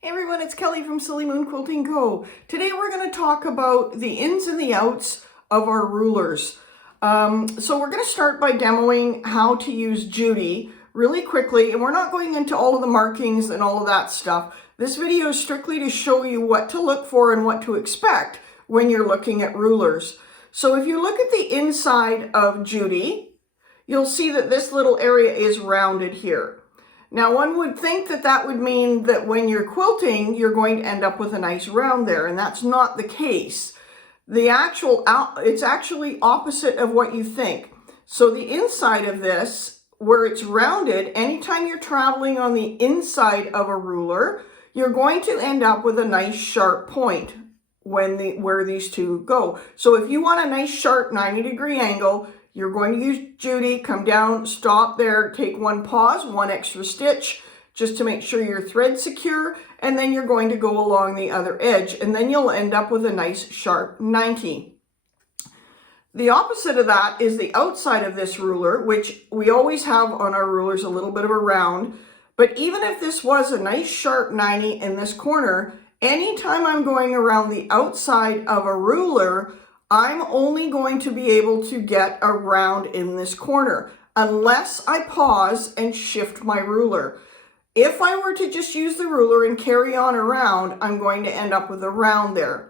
Hey everyone, it's Kelly from Silly Moon Quilting Co. Today we're going to talk about the ins and the outs of our rulers. So we're going to start by demoing how to use Judy really quickly, and we're not going into all of the markings and all of that stuff. This video is strictly to show you what to look for and what to expect when you're looking at rulers. So if you look at the inside of Judy, you'll see that this little area is rounded here. Now, one would think that that would mean that when you're quilting, you're going to end up with a nice round there, and that's not the case. It's actually opposite of what you think. So the inside of this, where it's rounded, anytime you're traveling on the inside of a ruler, you're going to end up with a nice sharp point where these two go. So if you want a nice sharp 90-degree angle, you're going to use Judy, come down, stop there, take one pause, one extra stitch, just to make sure your thread's secure, and then you're going to go along the other edge, and then you'll end up with a nice sharp 90. The opposite of that is the outside of this ruler, which we always have on our rulers a little bit of a round, but even if this was a nice sharp 90 in this corner, anytime I'm going around the outside of a ruler, I'm only going to be able to get a round in this corner unless I pause and shift my ruler. If I were to just use the ruler and carry on around, I'm going to end up with a round there.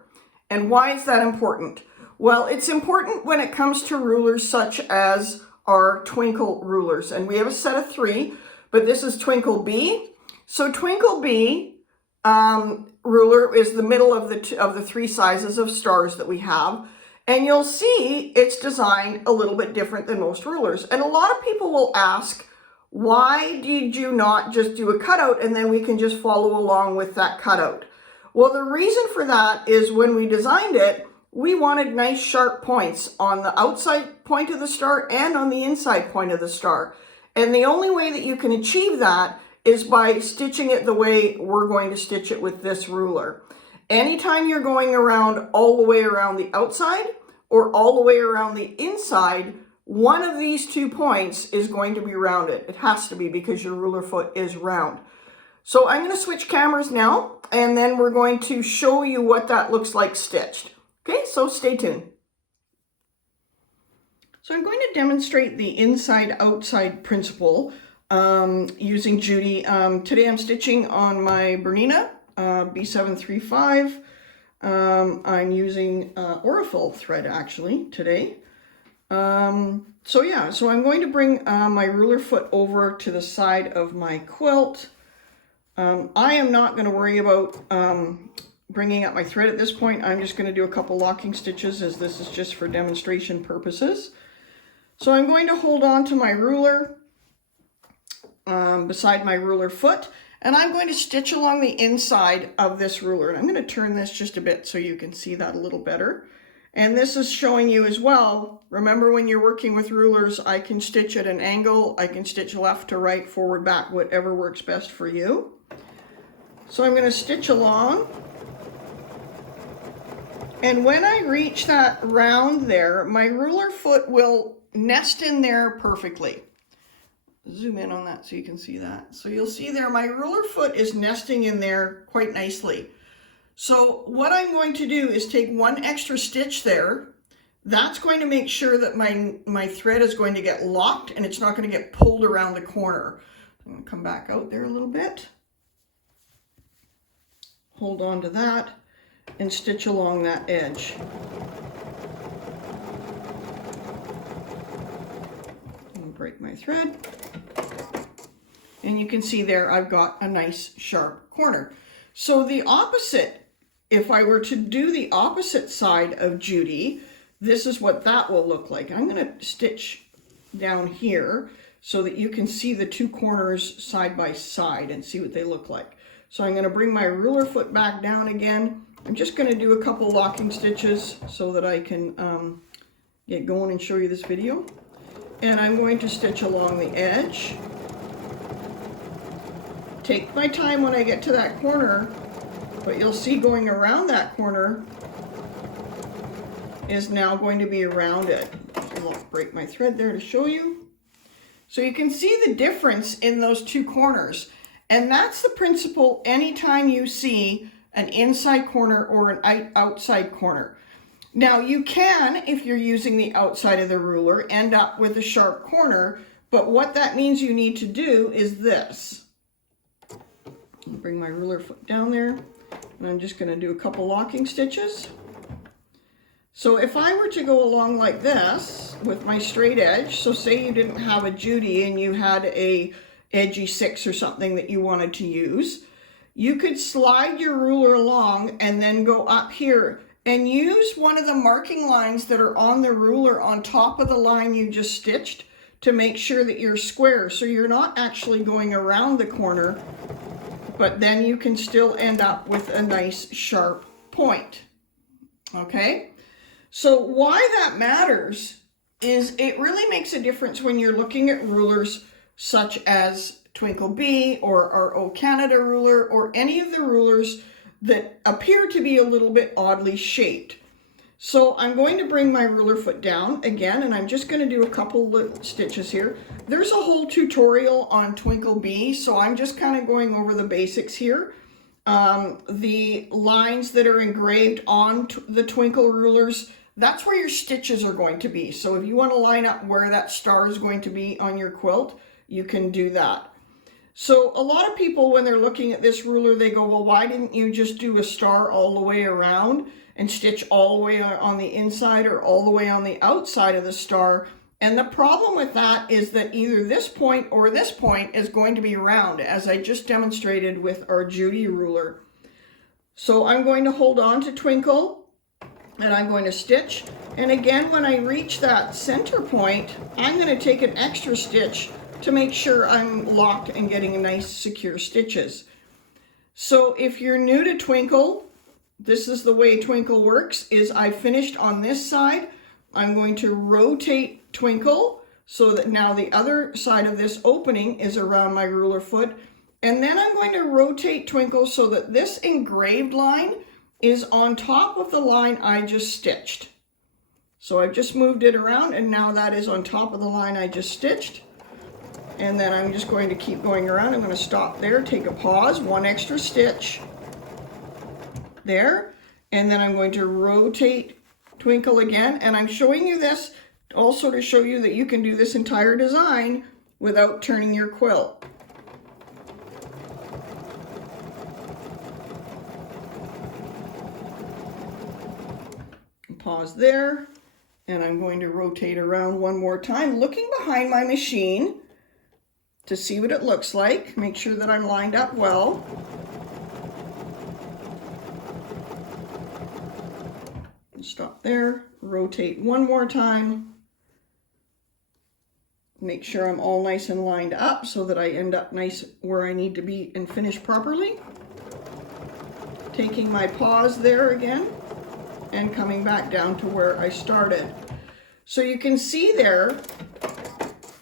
And why is that important? Well, it's important when it comes to rulers such as our Twinkle rulers. And we have a set of 3, but this is Twinkle B. So Twinkle B ruler is the middle of the 3 sizes of stars that we have. And you'll see it's designed a little bit different than most rulers. And a lot of people will ask, why did you not just do a cutout and then we can just follow along with that cutout? Well, the reason for that is when we designed it, we wanted nice sharp points on the outside point of the star and on the inside point of the star. And the only way that you can achieve that is by stitching it the way we're going to stitch it with this ruler. Anytime you're going around all the way around the outside or all the way around the inside, one of these 2 points is going to be rounded. It has to be because your ruler foot is round. So I'm going to switch cameras now, and then we're going to show you what that looks like stitched. Okay, so stay tuned. So I'm going to demonstrate the inside-outside principle using Judy. Today I'm stitching on my Bernina B735. I'm using Aurifil thread actually today. So I'm going to bring my ruler foot over to the side of my quilt. I am not going to worry about bringing up my thread at this point. I'm just going to do a couple locking stitches as this is just for demonstration purposes. So I'm going to hold on to my ruler beside my ruler foot, and I'm going to stitch along the inside of this ruler. And I'm going to turn this just a bit so you can see that a little better. And this is showing you as well, remember when you're working with rulers, I can stitch at an angle, I can stitch left to right, forward, back, whatever works best for you. So I'm going to stitch along. And when I reach that round there, my ruler foot will nest in there perfectly. Zoom in on that so you can see that. So you'll see there my ruler foot is nesting in there quite nicely. So what I'm going to do is take one extra stitch there. That's going to make sure that my thread is going to get locked and it's not going to get pulled around the corner. I'm going to come back out there a little bit. Hold on to that and stitch along that edge. Break my thread, and you can see there I've got a nice sharp corner. So the opposite, if I were to do the opposite side of Judy, this is what that will look like. I'm going to stitch down here so that you can see the 2 corners side by side and see what they look like. So I'm going to bring my ruler foot back down again. I'm just going to do a couple locking stitches so that I can get going and show you this video. And I'm going to stitch along the edge. Take my time when I get to that corner, but you'll see going around that corner is now going to be rounded. I'll break my thread there to show you. So you can see the difference in those 2 corners. And that's the principle anytime you see an inside corner or an outside corner. Now you can, if you're using the outside of the ruler, end up with a sharp corner, but what that means you need to do is this. I'll bring my ruler foot down there, and I'm just going to do a couple locking stitches. So if I were to go along like this with my straight edge, so say you didn't have a Judy and you had a edgy 6 or something that you wanted to use, you could slide your ruler along and then go up here and use one of the marking lines that are on the ruler on top of the line you just stitched to make sure that you're square. So you're not actually going around the corner, but then you can still end up with a nice sharp point. Okay? So why that matters is it really makes a difference when you're looking at rulers such as Twinkle Bee or our O Canada ruler or any of the rulers that appear to be a little bit oddly shaped. So I'm going to bring my ruler foot down again, and I'm just going to do a couple stitches here. There's a whole tutorial on Twinkle Bee, so I'm just kind of going over the basics here. The lines that are engraved on the Twinkle rulers, that's where your stitches are going to be. So if you want to line up where that star is going to be on your quilt, you can do that. So a lot of people, when they're looking at this ruler, they go, well, why didn't you just do a star all the way around and stitch all the way on the inside or all the way on the outside of the star? And the problem with that is that either this point or this point is going to be round, as I just demonstrated with our Judy ruler. So I'm going to hold on to Twinkle and I'm going to stitch. And again, when I reach that center point, I'm going to take an extra stitch to make sure I'm locked and getting nice secure stitches. So if you're new to Twinkle, this is the way Twinkle works, is I finished on this side. I'm going to rotate Twinkle so that now the other side of this opening is around my ruler foot. And then I'm going to rotate Twinkle so that this engraved line is on top of the line I just stitched. So I've just moved it around and now that is on top of the line I just stitched. And then I'm just going to keep going around. I'm going to stop there, take a pause, one extra stitch there, and then I'm going to rotate Twinkle again. And I'm showing you this also to show you that you can do this entire design without turning your quilt. Pause there, and I'm going to rotate around one more time, looking behind my machine to see what it looks like. Make sure that I'm lined up well. Stop there, rotate one more time. Make sure I'm all nice and lined up so that I end up nice where I need to be and finish properly. Taking my pause there again and coming back down to where I started. So you can see there,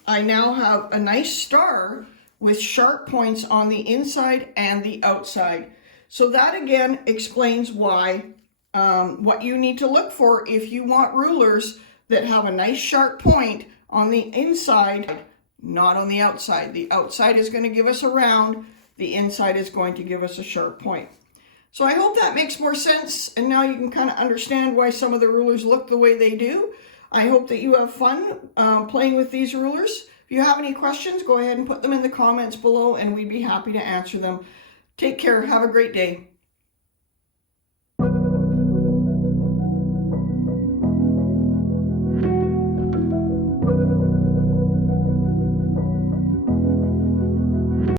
I now have a nice star with sharp points on the inside and the outside. So that again explains why, what you need to look for if you want rulers that have a nice sharp point on the inside, not on the outside. The outside is going to give us a round, the inside is going to give us a sharp point. So I hope that makes more sense, and now you can kind of understand why some of the rulers look the way they do. I hope that you have fun playing with these rulers. If you have any questions, go ahead and put them in the comments below, and we'd be happy to answer them. Take care. Have a great day.